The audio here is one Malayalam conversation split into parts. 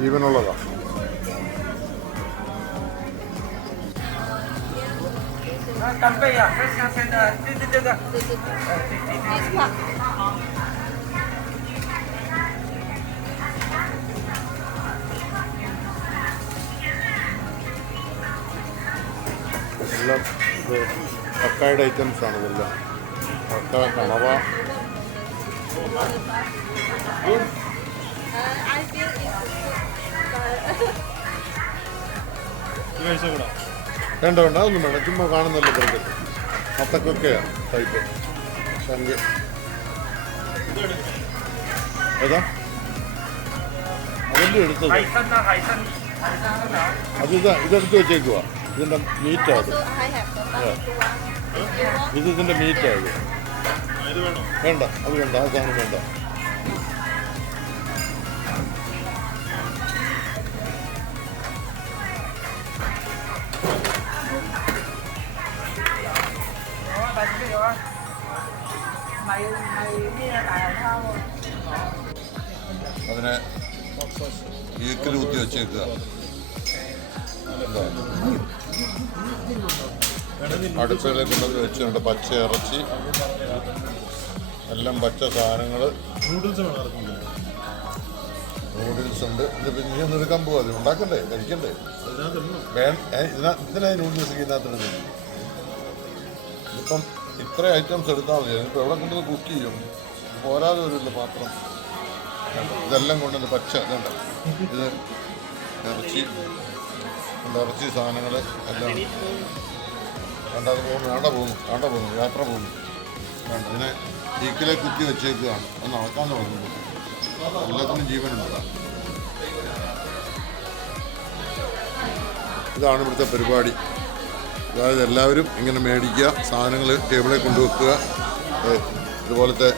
ജീവനുള്ളതാ. എല്ലാം കക്കായുടെ ഐറ്റംസ് ആണ് ഇതെല്ലാം. കക്ക, കണവ. വേണ്ട വേണ്ട അതൊന്നും വേണ്ട, ചുമ്മാ കാണുന്നല്ലോ പുറത്ത്. അത്തക്കൊക്കെയാണ് ടൈപ്പ് ശംഖ്. ഏതാ അതല്ലേ എടുത്തത്? ഇതെടുത്ത് വെച്ചേക്കുക. ഇതിൻ്റെ മീറ്റാ അത്. ഇതിൻ്റെ മീറ്റാ ഇത്. വേണ്ട അത് വേണ്ട, ആ സാധനം വേണ്ട. അതിനെ ഈക്കിൽ കുത്തി വെച്ചേക്കുക. അടുപ്പയിലെ കൊണ്ടത് വെച്ചുകൊണ്ട് പച്ച ഇറച്ചി എല്ലാം പച്ച സാധനങ്ങൾ. നൂഡിൽസ് ഉണ്ട്. ഇത് പിന്നെ ഒന്ന് എടുക്കാൻ പോവാ. അത് ഉണ്ടാക്കണ്ടേ, കഴിക്കണ്ടേ? ഇതിനായി നൂഡിൽസ് ഇതിനകത്തിടുന്നു. ഇപ്പം ഇത്ര ഐറ്റംസ് എടുത്താൽ മതി. ഇപ്പോൾ എവിടെ കൊണ്ടുവന്ന് കുക്ക് ചെയ്യും? പോരാതെ വരില്ല പാത്രം. ഇതെല്ലാം കൊണ്ടുവന്ന് പച്ച ഇതുണ്ട്. ഇത് ഇറച്ചി സാധനങ്ങൾ എല്ലാം വേണ്ടാതെ പോകുന്നു. യാത്ര പോകുന്നു. വേണ്ട, ഇതിനെ ഈക്കിലെ കുത്തി വെച്ചേക്കുകയാണ്. ഒന്ന് നടക്കാൻ തുടങ്ങുന്നു. എല്ലാത്തിനും ജീവനുണ്ട്. ഇതാണ് ഇവിടുത്തെ പരിപാടി. അതായത് എല്ലാവരും ഇങ്ങനെ മേടിക്കുക, സാധനങ്ങൾ ടേബിളിൽ കൊണ്ടുവെക്കുക. ഇതുപോലത്തെ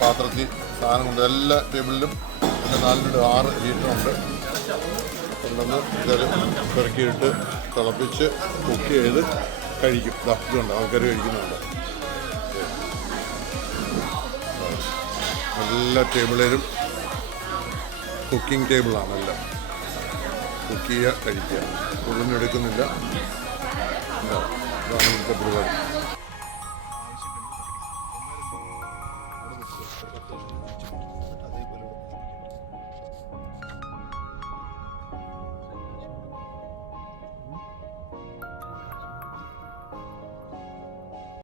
പാത്രത്തിൽ സാധനം കൊണ്ട് എല്ലാ ടേബിളിലും 4-6 ലിറ്ററുണ്ട്. കൊണ്ടുവന്ന് ഇതിൽ പെറുക്കിയിട്ട് തിളപ്പിച്ച് കുക്ക് ചെയ്ത് കഴിക്കും. ഇതുണ്ട്, ആൾക്കാർ കഴിക്കുന്നുണ്ട്. എല്ലാ ടേബിളിലും കുക്കിംഗ് ടേബിളാണ്. എല്ലാം കുക്ക് ചെയ്യുക, കഴിക്കുക. ഉള്ളിനെടുക്കുന്നില്ല. ഇതാണ് ഇവിടുത്തെ പരിപാടി.